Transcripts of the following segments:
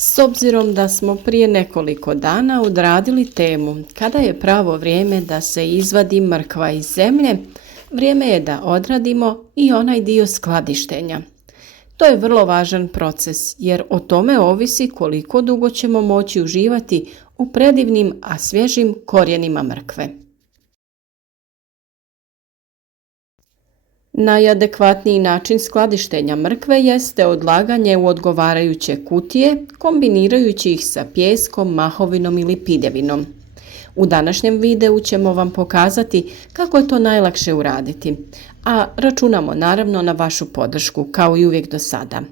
S obzirom da smo prije nekoliko dana odradili temu kada je pravo vrijeme da se izvadi mrkva iz zemlje, vrijeme je da odradimo i onaj dio skladištenja. To je vrlo važan proces jer o tome ovisi koliko dugo ćemo moći uživati u predivnim, a svježim korijenima mrkve. Najadekvatniji način skladištenja mrkve jeste odlaganje u odgovarajuće kutije, kombinirajući ih sa pijeskom, mahovinom ili pidevinom. U današnjem videu ćemo vam pokazati kako je to najlakše uraditi, a računamo naravno na vašu podršku kao i uvijek do sada.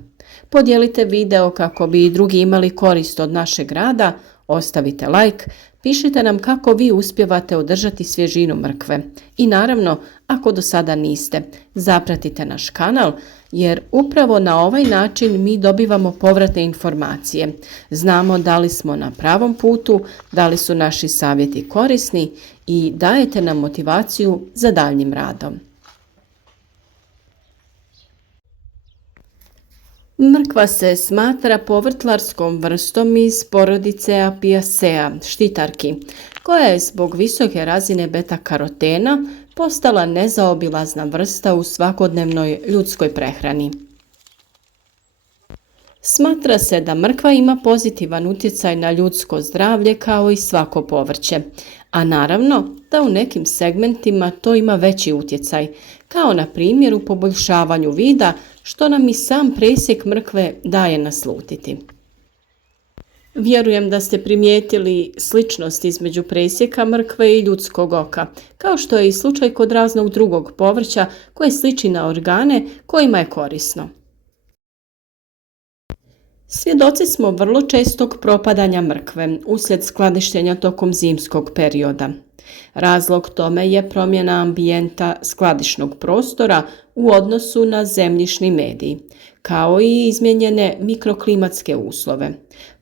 Podijelite video kako bi i drugi imali korist od našeg rada, ostavite like, pišite nam kako vi uspijevate održati svježinu mrkve i naravno, ako do sada niste, zapratite naš kanal jer upravo na ovaj način mi dobivamo povratne informacije. Znamo da li smo na pravom putu, da li su naši savjeti korisni i dajete nam motivaciju za daljnjim radom. Mrkva se smatra povrtlarskom vrstom iz porodice Apiaceae, štitarki, koja je zbog visoke razine beta-karotena postala nezaobilazna vrsta u svakodnevnoj ljudskoj prehrani. Smatra se da mrkva ima pozitivan utjecaj na ljudsko zdravlje kao i svako povrće, a naravno da u nekim segmentima to ima veći utjecaj, kao na primjer u poboljšavanju vida, što nam i sam presjek mrkve daje naslutiti. Vjerujem da ste primijetili sličnost između presjeka mrkve i ljudskog oka, kao što je i slučaj kod raznog drugog povrća koje sliči na organe kojima je korisno. Svjedoci smo vrlo čestog propadanja mrkve uslijed skladištenja tokom zimskog perioda. Razlog tome je promjena ambijenta skladišnog prostora u odnosu na zemljišni medij, kao i izmijenjene mikroklimatske uslove.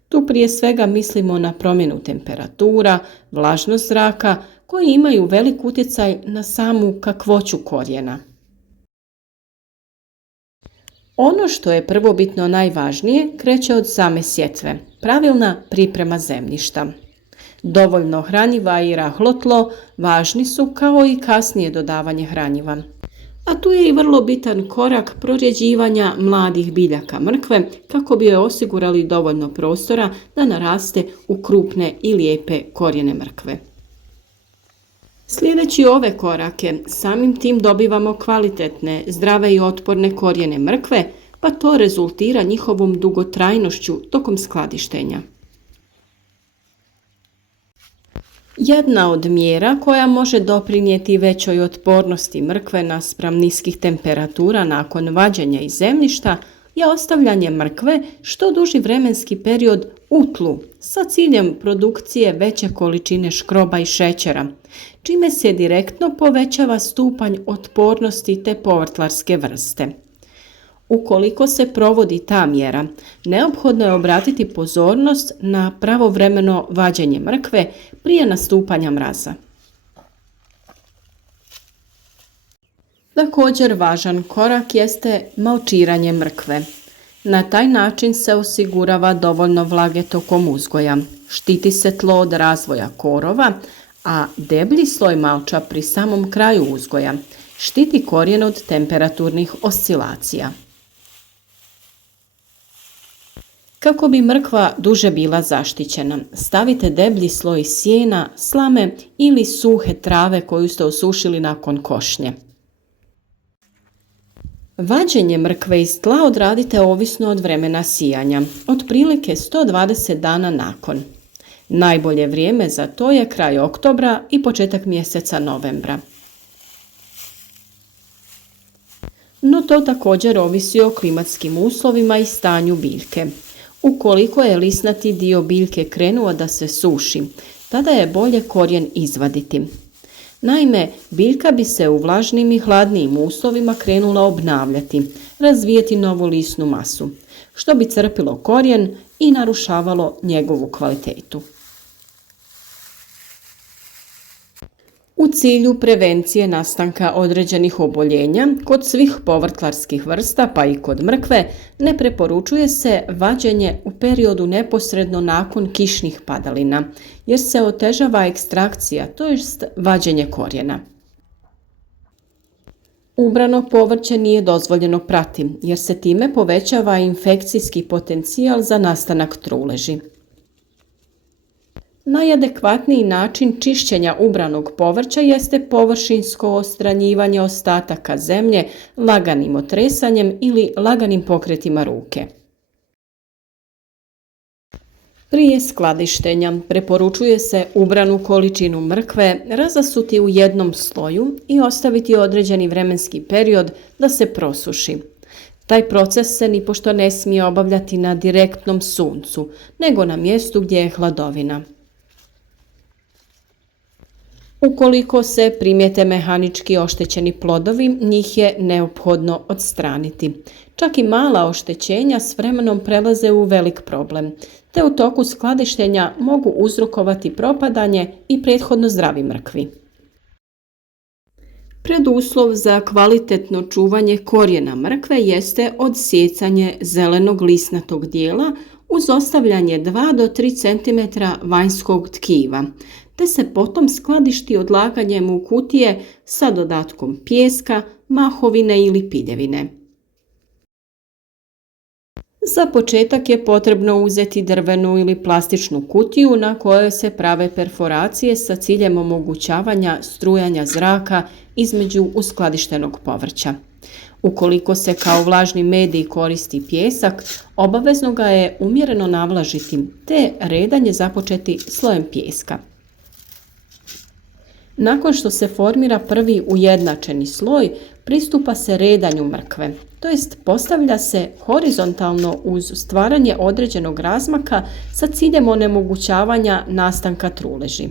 Tu prije svega mislimo na promjenu temperatura, vlažnost zraka koji imaju velik utjecaj na samu kakvoću korijena. Ono što je prvobitno najvažnije kreće od same sjetve, pravilna priprema zemljišta. Dovoljno hranjiva i rahlo tlo važni su kao i kasnije dodavanje hranjiva. A tu je i vrlo bitan korak prorjeđivanja mladih biljaka mrkve kako bi joj osigurali dovoljno prostora da naraste u krupne i lijepe korijene mrkve. Slijedeći ove korake, samim tim dobivamo kvalitetne, zdrave i otporne korijene mrkve, pa to rezultira njihovom dugotrajnošću tokom skladištenja. Jedna od mjera koja može doprinijeti većoj otpornosti mrkve naspram niskih temperatura nakon vađenja iz zemljišta je ostavljanje mrkve što duži vremenski period u tlu sa ciljem produkcije veće količine škroba i šećera, čime se direktno povećava stupanj otpornosti te povrtlarske vrste. Ukoliko se provodi ta mjera, neophodno je obratiti pozornost na pravovremeno vađenje mrkve prije nastupanja mraza. Također važan korak jeste malčiranje mrkve. Na taj način se osigurava dovoljno vlage tokom uzgoja, štiti se tlo od razvoja korova, a deblji sloj malča pri samom kraju uzgoja štiti korijen od temperaturnih oscilacija. Kako bi mrkva duže bila zaštićena, stavite deblji sloj sjena, slame ili suhe trave koju ste osušili nakon košnje. Vađenje mrkve iz tla odradite ovisno od vremena sijanja, otprilike 120 dana nakon. Najbolje vrijeme za to je kraj oktobra i početak mjeseca novembra. No to također ovisi o klimatskim uslovima i stanju biljke. Ukoliko je lisnati dio biljke krenuo da se suši, tada je bolje korijen izvaditi. Naime, biljka bi se u vlažnim i hladnijim uslovima krenula obnavljati, razvijeti novu lisnu masu, što bi crpilo korijen i narušavalo njegovu kvalitetu. U cilju prevencije nastanka određenih oboljenja, kod svih povrtlarskih vrsta, pa i kod mrkve, ne preporučuje se vađenje u periodu neposredno nakon kišnih padalina, jer se otežava ekstrakcija, to jest vađenje korijena. Ubrano povrće nije dozvoljeno prati, jer se time povećava infekcijski potencijal za nastanak truleži. Najadekvatniji način čišćenja ubranog povrća jeste površinsko odstranjivanje ostataka zemlje laganim otresanjem ili laganim pokretima ruke. Prije skladištenja preporučuje se ubranu količinu mrkve razasuti u jednom sloju i ostaviti određeni vremenski period da se prosuši. Taj proces se nipošto ne smije obavljati na direktnom suncu, nego na mjestu gdje je hladovina. Ukoliko se primijete mehanički oštećeni plodovi, njih je neophodno odstraniti. Čak i mala oštećenja s vremenom prelaze u velik problem, te u toku skladištenja mogu uzrokovati propadanje i prethodno zdravi mrkvi. Preduslov za kvalitetno čuvanje korijena mrkve jeste odsjecanje zelenog lisnatog dijela uz ostavljanje 2 do 3 cm vanjskog tkiva, te se potom skladišti odlaganjem u kutije sa dodatkom pijeska, mahovine ili pidevine. Za početak je potrebno uzeti drvenu ili plastičnu kutiju na kojoj se prave perforacije sa ciljem omogućavanja strujanja zraka između uskladištenog povrća. Ukoliko se kao vlažni medij koristi pijesak, obavezno ga je umjereno navlažiti, te redanje započeti slojem pijeska. Nakon što se formira prvi ujednačeni sloj, pristupa se redanju mrkve, to jest postavlja se horizontalno uz stvaranje određenog razmaka sa ciljem onemogućavanja nastanka truleži.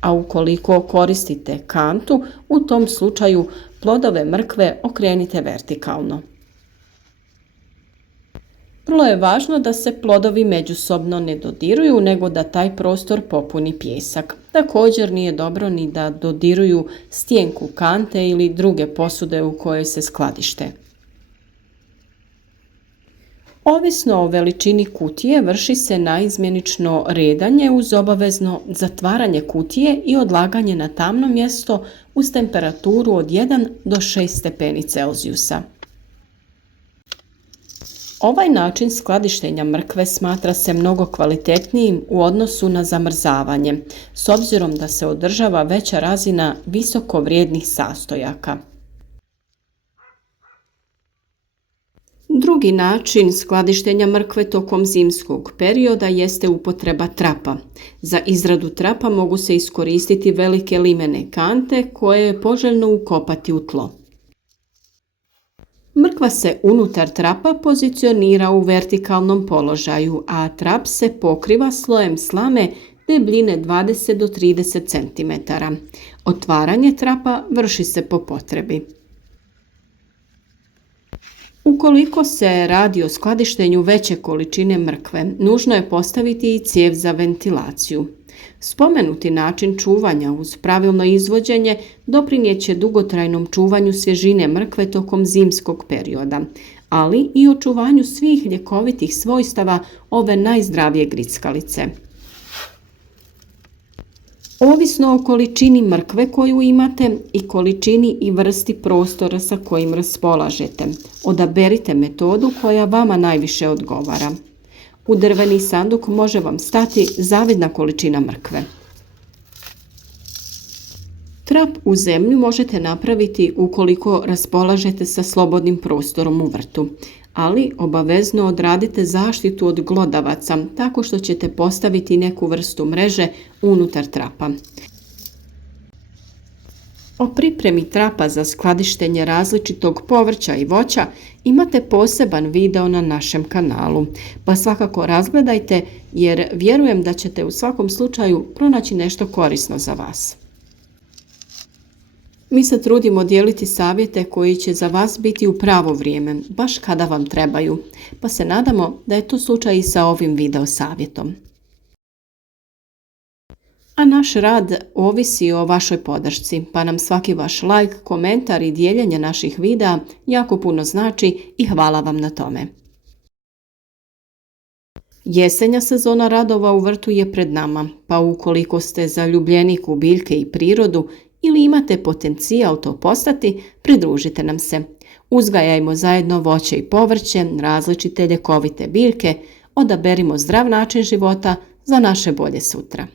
A ukoliko koristite kantu, u tom slučaju plodove mrkve okrenite vertikalno. Vrlo je važno da se plodovi međusobno ne dodiruju, nego da taj prostor popuni pijesak. Također nije dobro ni da dodiruju stjenku kante ili druge posude u kojoj se skladište. Ovisno o veličini kutije vrši se naizmjenično redanje uz obavezno zatvaranje kutije i odlaganje na tamno mjesto uz temperaturu od 1 do 6 stepeni Celzijusa. Ovaj način skladištenja mrkve smatra se mnogo kvalitetnijim u odnosu na zamrzavanje, s obzirom da se održava veća razina visoko vrijednih sastojaka. Drugi način skladištenja mrkve tokom zimskog perioda jeste upotreba trapa. Za izradu trapa mogu se iskoristiti velike limene kante koje je poželjno ukopati u tlo. Mrkva se unutar trapa pozicionira u vertikalnom položaju, a trap se pokriva slojem slame debljine 20 do 30 cm. Otvaranje trapa vrši se po potrebi. Ukoliko se radi o skladištenju veće količine mrkve, nužno je postaviti i cijev za ventilaciju. Spomenuti način čuvanja uz pravilno izvođenje doprinijet će dugotrajnom čuvanju svježine mrkve tokom zimskog perioda, ali i očuvanju svih ljekovitih svojstava ove najzdravije grickalice. Ovisno o količini mrkve koju imate i količini i vrsti prostora sa kojim raspolažete, odaberite metodu koja vama najviše odgovara. U drveni sanduk može vam stati zavidna količina mrkve. Trap u zemlju možete napraviti ukoliko raspolažete sa slobodnim prostorom u vrtu, ali obavezno odradite zaštitu od glodavaca tako što ćete postaviti neku vrstu mreže unutar trapa. O pripremi trapa za skladištenje različitog povrća i voća imate poseban video na našem kanalu, pa svakako razgledajte jer vjerujem da ćete u svakom slučaju pronaći nešto korisno za vas. Mi se trudimo dijeliti savjete koji će za vas biti u pravo vrijeme, baš kada vam trebaju, pa se nadamo da je to slučaj i sa ovim video savjetom. A naš rad ovisi o vašoj podršci, pa nam svaki vaš like, komentar i dijeljenje naših videa jako puno znači i hvala vam na tome. Jesenja sezona radova u vrtu je pred nama, pa ukoliko ste zaljubljenik u biljke i prirodu ili imate potencijal to postati, pridružite nam se. Uzgajajmo zajedno voće i povrće, različite ljekovite biljke, odaberimo zdrav način života za naše bolje sutra.